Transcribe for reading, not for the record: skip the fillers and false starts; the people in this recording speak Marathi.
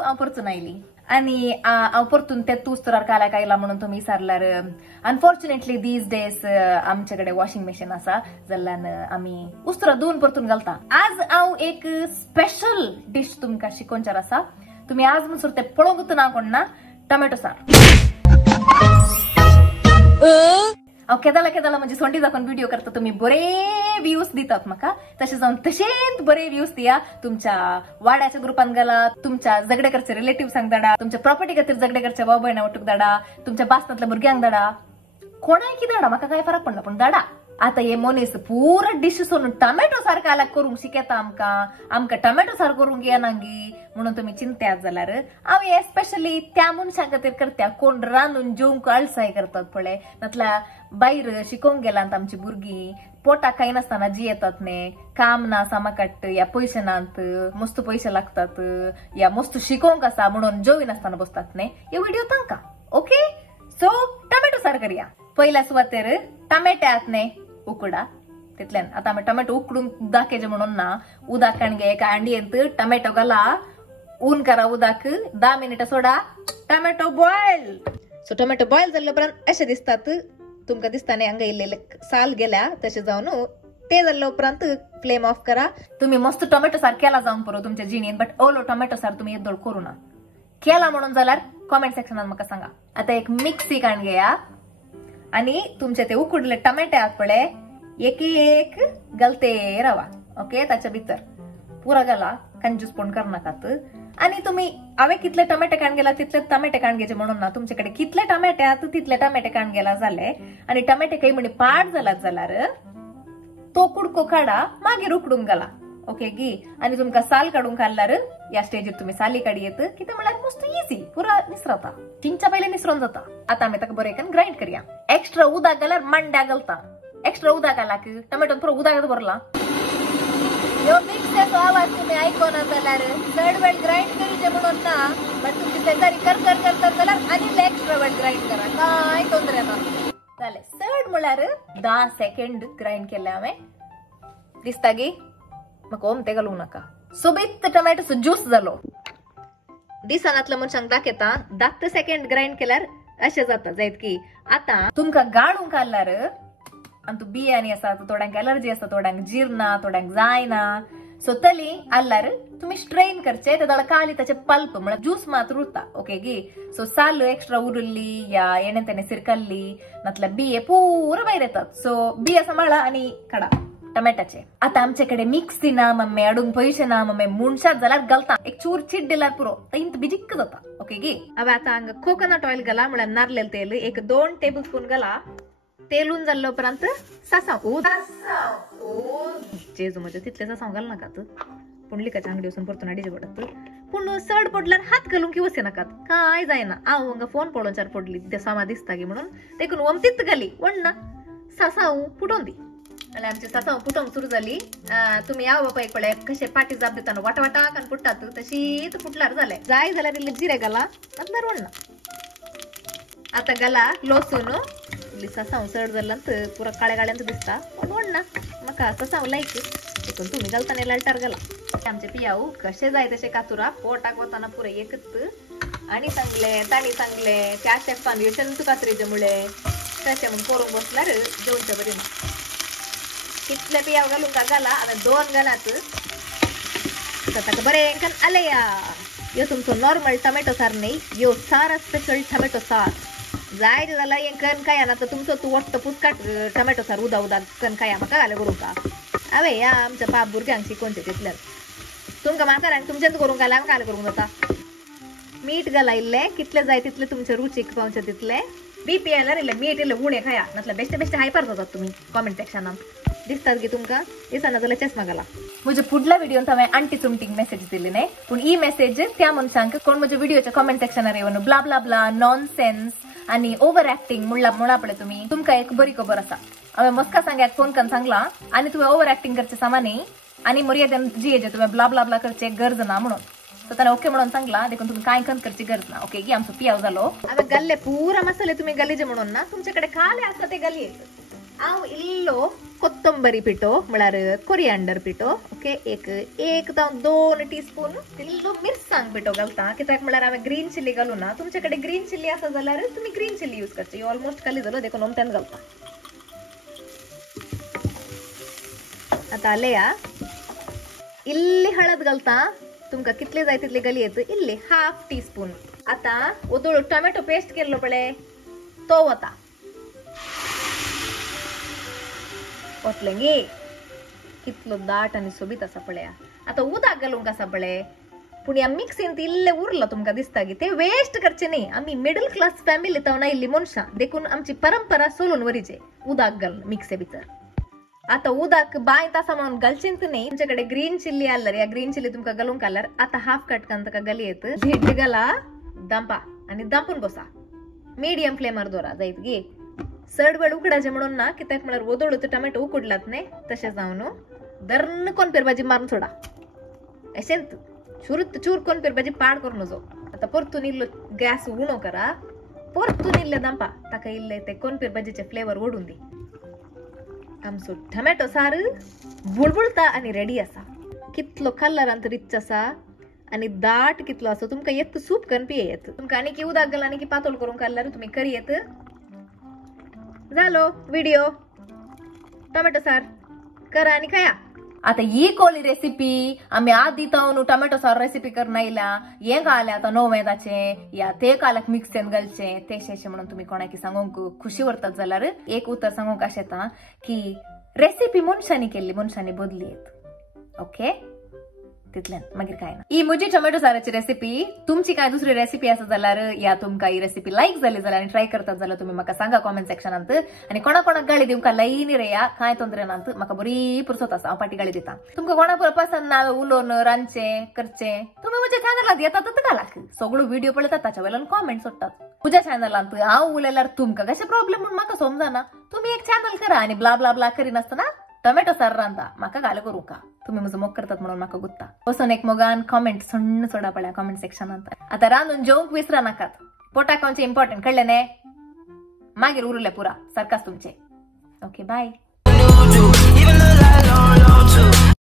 हांव परतून आयली आणि हांव परतून ते तुस्तरार काल्याक आयला म्हणून तुम्ही विचारल्यार अनफॉर्च्युनेटली दीज डेज आमचे कडेन वॉशिंग मशीन आसा जाल्ल्यान आमी उस्तरां धुवन परतून घालता. आज हांव एक स्पेशल डिश तुमकां शिकोवचार आसा. तुम्ही आज म्हणसर ते पळोवंकच ना कोण ना टोमॅटो सार. हांव केदाला म्हणजे सोंडी दाखोवन व्हिडिओ करता. तुम्ही बरे व्ह्यूज दितात म्हाका तशें जावन तशेंच बरे व्ह्यूज दिया. तुमच्या वाड्याच्या ग्रुपान घाला, तुमच्या झगडेकरचे रिलेटिव्हसांक धाडा, तुमच्या प्रॉपर्टी खातीर झगडेकरच्या भाव भयणा वटूक धाडा, तुमच्या बासनातल्या भुरग्यांक धाडा, कोणाय की धाडा, म्हाका काय फरक पडना पण धाडा. आता हे मनीस पूरा डिश सोडून टोमॅटो सार काल्याक करूंक शिकता आमकां टोमॅटो सार करूंक येनांगी म्हणून तुम्ही चिंत्यात जाल्यार हांव हे स्पेशली त्या मनशां खातीर करता कोण रांदून जेवंक अळसाय करतात पळय. नातल्या भायर शिकोवंक गेलात आमची भुरगीं पोटाक काही नासतना जी येतात न्ही, काम ना सामाकाट या पयशे नात, मस्त पयशे लागतात या मस्त शिकोवंक आसा म्हणून जेवी नासतना बसतात न्ही. हे व्हिडिओ तांकां ओके. सो टोमॅटो सार करया. पहिल्या सुवातेर टोमॅटात न्ही उकडा. तितल्यान आता आमी टोमॅटो उकडून दाखयचे म्हणून ना उदक काणगे एका अंडयेंत टोमॅटो घाला, ऊन करा उदक 10 मिनिटां सोडा, tomato boil. So tomato boil जाल्ले उपरांत अशें दिसतात तुमकां दिसता न्ही हांगा इल्ले साल गेल्या तशें जावन ते जाल्ले उपरांत फ्लेम ऑफ करा. तुम्ही मस्त टोमॅटो सार केला जावंक पुरो तुमच्या जिणेन, बट ओलो टोमॅटो सार तुम्ही येदोळ करू ना. केला म्हणून जाल्यार कॉमेंट सेक्शनात म्हाका सांगा. आता एक मिक्सी काणगेया आणि तुमचे ते उकडले टोमॅटे आहात पळय एक घालते रावा. ओके, ताच्या भितर पुरा घाला, कंजूस पण करनाकात. आणि तुम्ही हांवें कितले टोमॅटे काण गेला तितले टोमॅटे काण घ्यायचे म्हणून ना तुमच्याकडे कितले टोमॅटे आहात तितले टोमॅटे काण गेला जाले आणि टोमॅटे काही म्हणे पाड जालात जाल्यार तो कुडको काढा मागीर उकडूंक घाला. ओके गी. आणि तुमकां साल काढून काढल्यार या स्टेजीर तुम्ही साली काढी येत कितें म्हळ्यार मस्त इझी पुरा निसरता. चिंचा पहिले निसरून जाता. आता आमी ताका बरें करून ग्राइंड करया. एक्स्ट्रा उदक घाल्यार मांड्या घालता. एक्स्ट्रा उदक घाला की टोमॅटोन पुरो उदक भरला. ह्यो मिक्सरचो आवाज तुम्ही आयकोना जाल्यार चड वेळ ग्राइंड करीचे म्हणून ना, बट तुमची शेजारी कर जाल्यार आनी एक्स्ट्रा वेळ ग्राइंड करा, काय तोंदरे ना. जालें चड म्हळ्यार 10 सेकंड ग्राइंड केले हांवें. दिसता गी म्हाका ओमते घालूंक नाका. सोबीत टोमॅटोचो ज्यूस जालो. दिसानातल्या मनशांक दाखयता 10 सेकंड ग्राइंड केल्यार अशें जाता जायत की. आता तुमकां गाळूंक काडल्यार आणि तू बियाणी आसा थोड्यांक एलर्जी आसा, थोड्यांक जिरना, थोड्यांक जायना. सो तली आल्यार तुम्ही स्ट्रेन करचे ते काली ताचे पल्प म्हणजे ज्यूस मात उरता. ओके गी. सो साल एक्स्ट्रा उरली या एणे तेने सिरकल्ली नातल्या बिये पुरा भायर येतात. सो बिया सांभाळा आणि काढा टोमॅटाचे. आता आमच्याकडे मिक्सी ना मम्मी, अडूंक पयशे ना मम्मी, मुनशात जाल्यार घालता एक चूर चीट दिल्यार पुरो इंत बिजिक्क जाता. ओके गी. हांवें आता हांगा कोकोनट ऑइल घाला म्हळ्यार नारळेल तेल एक 2 टेबल स्पून घाला. तेलून जाल्ले उपरांत सासाव जेजू म्हणजे तितले सासाव घाल नाकात. पुंडलिकाच्या अंगडी वचून परतून हाडीचे पडत. पूण चड पडल्यार हात घालूंक की वचे नाकात, काय जायना. हांव हांगा फोन पळोवच्यार पडली ते सामा दिसता गी म्हणून देखून वमतीत घाली वण्णा सासाव फुटोवन दी. जाल्यार आमची सासाव फुटोवंक सुरू जाली. तुम्ही या बाबा एक पळय कशे पाटी जाप दिताना वाटा कान फुटतात तशीच फुटल्यार जालें. जाय जाल्यार इल्ले जिरे घाला नातल्यार वण्णा. आता घाला लसूण. सासाव चड जाल्ल्यान पुरा काळ्यांत दिसता पण वण्णा म्हाका सासाव लायक देखून तुम्ही घालताना लालटार घाला. आमचे पियाऊ कशे जाय तशे कातुरा पोटाक वताना पुरे एकच आणि सांगले ताणी सांगले त्या शेफान ह्यो शंतू कात्रेचे मुळे तशें म्हूण करूंक बसल्यार जेवचे बरें ना. कितले पियाव घालूंक का घाला. आता 2 घालात. ताका बरें करून आलेया. ह्यो तुमचो नॉर्मल टोमॅटो सार न्ही, ह्यो सारा स्पेशल टोमॅटो सार. जाय जाल्यार हे कण खाया ना तर तुमचो तू वट्ट पुसकाट टोमॅटो सार उदा कण खाया म्हाका घाले करूंक का. हांवें ह्या आमच्या बाप भुरग्यांक शिकोवचे तितल्यान तुमकां म्हाताऱ्यांक तुमचेंच करूंक घाला म्हाका घाले करूंक जाता. मीठ घाला इल्लें कितले जाय तितले तुमचे रुचीक पावचे तितले. बीपी आयल्यार इल्लें मीठ इल्लें उणें खाया नातल्यार बेश्टे हायपर जातात तुम्ही कॉमेंट सेक्शनात. दिसतात की तुमकां दिसना जाल्यार चष्मा घाला. म्हज्या फुडल्या व्हिडिओन हांवें आंटी चुमटीक मेसेज दिली न्ही, पूण ही मेसेज त्या मनशांक कोण म्हज्या व्हिडिओच्या कॉमेंट सेक्शनार येवन ब्ला ब्ला ब्ला नॉनसेन्स आणि ओव्हर ऍक्टिंग म्हणला पळय तुम्ही तुमकां एक बरी खबर आसा. हांवें मस्का सांग्याक फोन करून सांगला आणि तुवें ओव्हर ऍक्टिंग करचे सामानी आणि मर्यादेन जियेचे तुवें ब्ला ब्ला ब्ला करचे गरज ना म्हणून. सो ताणें ओके म्हणून सांगला देखून तुम्ही काय खंत करची गरज ना. ओके की आमचो पियाव जालो. हांवें घाल्ले पुरा मसाले तुम्ही घालीचे म्हणून ना तुमच्याकडे खाले आसा ते घालयेत. हांव इल्लो कोथंबरी पिठो म्हळ्यार कोरिएंडर पिठो ओके एक जावं 2 टीस्पून इल्लो मिरसांग पिठो घालता कित्याक म्हळ्यार हांवें ग्रीन चिली घालू ना तुमचे कडेन ग्रीन चिली आसा जाल्यार तुमी ग्रीन चिली यूज करची ऑलमोस्ट खाली जालो देखून ओमत्यान घालता आता आलेया इल्ली हळद घालता तुमकां कितले जाय तितले घालयेत इल्ली हाफ टीस्पून आता ओदोळ टोमॅटो पेस्ट केल्लो पळय तो वता ओतलें गे कितलो दाट आनी सोबीत आसा पळया आता उदक घालूंक आसा पळय पूण ह्या मिक्सीन इल्लें उरलां तुमकां दिसता की ते वेस्ट करचे न्ही आमी मिडल क्लास फॅमिलींतल्यान आयिल्लीं मनशां देखून आमची परंपरा सोलून वरीचे उदक घालून मिक्से भितर आता उदक बांयत आसा म्हणून घालचेंच न्ही तुमचे कडेन ग्रीन चिल्ली आल्यार या ग्रीन चिल्ली तुमकां घालूंक आल्यार आता हाफ कटकान ताका घालयेत झीड घाला दंपा आनी दंपून बसा मिडियम फ्लेमार दवरा जायत गे सडवड उकडाचे म्हणून ना कित्याक म्हळ्यार वदोळू टोमॅटो उकडलात न्ही तशें जावन दर्न कोणपेर भाजी मारून सोडा अशेंत चुरूत चूर कोणपेर भाजी पाड करून नजो आता परतून इल्लो गॅस उणो करा परतून इल्ले दंपा ताका इल्ले ते कोणपेर भाजीचे फ्लेवर ओडून दी आमचो टोमॅटो सार बुळबुळता आनी रेडी आसा कितलो कलरांत रिच आसा आनी दाट कितलो आसा तुमकां येत सूप करून पियेत तुमकां आनी की उदक घाल आनी की पातळ करूंक काडल्यार तुमी करयेत जालो व्हिडिओ टोमॅटो सार करा आनी खाया आता ही कोली रेसिपी आमी आदी तावन टोमॅटो सार रेसिपी करना आयल्या हें घाले आता नोवेदाचे या ते कालक मिक्सेन घालचे ते शेशे म्हणून तुम्ही कोणाकी सांगूंक खुशी व्हरतात जाल्यार एक उत्तर सांगूंक अशें येता की रेसिपी मनशांनी केल्ली मनशांनी बदलियेत ओके तितल्यान मागीर काय ना ही म्हजी टोमॅटो साराची रेसिपी तुमची काय दुसरी रेसिपी आसा जाल्यार या तुमकां ही रेसिपी लायक जाली जाल्यार आनी ट्राय करतात जाल्यार तुम्ही म्हाका सांगा कॉमेंट सेक्शनांत आनी कोणाक गाळी दिवंक लायनी रे या कांय तोंदरे नात म्हाका बरी पुरसत आसा हांव पाटी गाळी दिता तुमकां कोणाक पसंद ना उलोवन रांदचे करचे तुम्ही म्हज्या चॅनलांत येतात घालाक सगळो व्हिडिओ पळयतात ताच्या वयल्यान कॉमेंट सोडटात तुझ्या चॅनलांत हांव उलयल्यार तुमकां कशें प्रॉब्लेम म्हणून म्हाका समजना तुम्ही एक चॅनल करा आनी ब्ला ब्ला ब्ला करिनासतना टोमॅटो सार रांदा म्हाका घाल करूं का तुम्ही म्हजो मोग करतात म्हणून म्हाका गुत्ता वचून एक मोगान कॉमेंट सण्ण सोडा पळया कॉमेंट सेक्शनांत आता रांदून जेवंक विसरा नाकात पोटाक आमचे इम्पॉर्टंट कळले न्ही मागीर उरले पुरा सारकाच तुमचे ओके बाय